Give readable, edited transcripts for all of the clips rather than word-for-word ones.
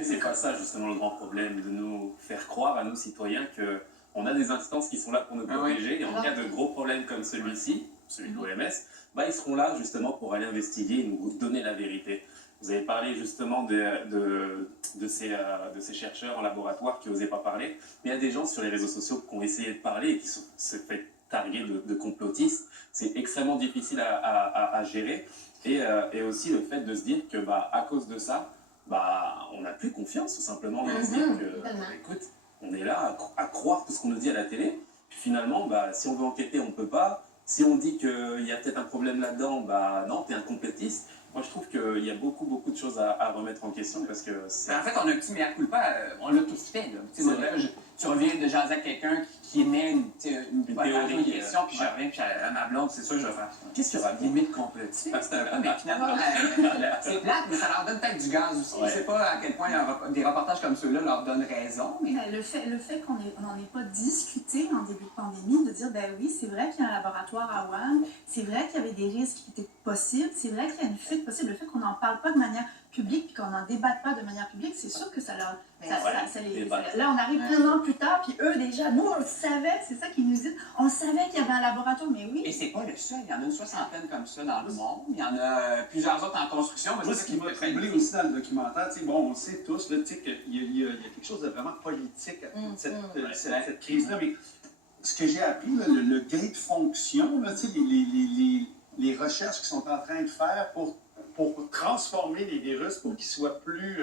C'est pas ça justement le grand problème, de nous faire croire à nous citoyens qu'on a des instances qui sont là pour nous protéger et en cas de gros problèmes comme celui-ci, celui de l'OMS, bah, ils seront là justement pour aller investiguer et nous donner la vérité. Vous avez parlé justement de ces chercheurs en laboratoire qui n'osaient pas parler, mais il y a des gens sur les réseaux sociaux qui ont essayé de parler et qui se fait targuer de complotistes. C'est extrêmement difficile à gérer et aussi le fait de se dire que bah, à cause de ça, bah, on n'a plus confiance tout simplement. On se dire que, écoute, on est là à croire tout ce qu'on nous dit à la télé, puis finalement, bah, si on veut enquêter, on ne peut pas. Si on dit qu'il y a peut-être un problème là-dedans, bah non, t'es un complotiste. Moi, je trouve qu'il y a beaucoup de choses à remettre en question parce que c'est... En fait, on a un petit mea culpa, on l'a tous fait. Là. Tu reviens de jaser avec quelqu'un qui émet une théorie, une question, puis je reviens puis à ma blonde, c'est sûr que je vais faire. Qu'est-ce qu'il y aura limite complotiste? Mais finalement, c'est plate, mais ça leur donne peut-être du gaz aussi. Je ne sais pas à quel point des reportages comme ceux-là leur donnent raison. Mais... Le fait qu'on n'en ait pas discuté en début de pandémie, de dire, ben oui, c'est vrai qu'il y a un laboratoire à Wuhan, c'est vrai qu'il y avait des risques qui étaient possibles, c'est vrai qu'il y a une fuite possible, le fait qu'on n'en parle pas de manière publique puis qu'on n'en débatte pas de manière publique, c'est sûr que ça leur... Là, on arrive 1 an plus tard, puis eux, déjà, nous, on le savait, c'est ça qu'ils nous disent, on savait qu'il y avait un laboratoire, mais oui. Et c'est pas le seul, il y en a une 60aine comme ça dans le monde, il y en a plusieurs autres en construction. Moi, ce qui m'a troublé aussi dans le documentaire, bon, on sait tous qu'il y a quelque chose de vraiment politique à toute cette crise-là, mais ce que j'ai appris, là, le gain de fonction, là, les recherches qu'ils sont en train de faire pour transformer les virus pour qu'ils soient plus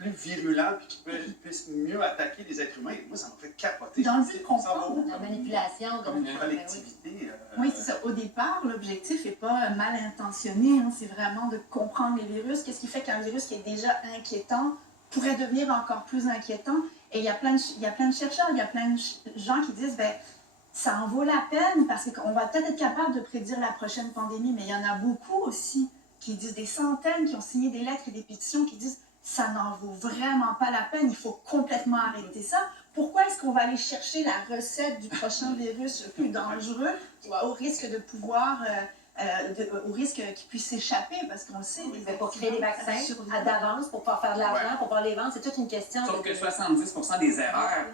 virulents et qu'ils puissent mieux attaquer les êtres humains. Moi, ça m'a fait capoter. Dans le but de comprendre. La manipulation. Comme une collectivité. Oui, c'est ça. Au départ, l'objectif n'est pas mal intentionné. Hein. C'est vraiment de comprendre les virus. Qu'est-ce qui fait qu'un virus qui est déjà inquiétant pourrait devenir encore plus inquiétant? Et il y a plein de chercheurs, il y a plein de gens qui disent, ben, ça en vaut la peine parce qu'on va peut-être être capable de prédire la prochaine pandémie, mais il y en a beaucoup aussi qui disent, des centaines qui ont signé des lettres et des pétitions qui disent ça n'en vaut vraiment pas la peine, il faut complètement arrêter ça. Pourquoi est-ce qu'on va aller chercher la recette du prochain virus le plus dangereux au risque de pouvoir, au risque qu'il puisse s'échapper, parce qu'on le sait. Pour créer des vaccins d'avance, pour pouvoir faire de l'argent, pour pouvoir les vendre, c'est toute une question. Sauf que 70% des erreurs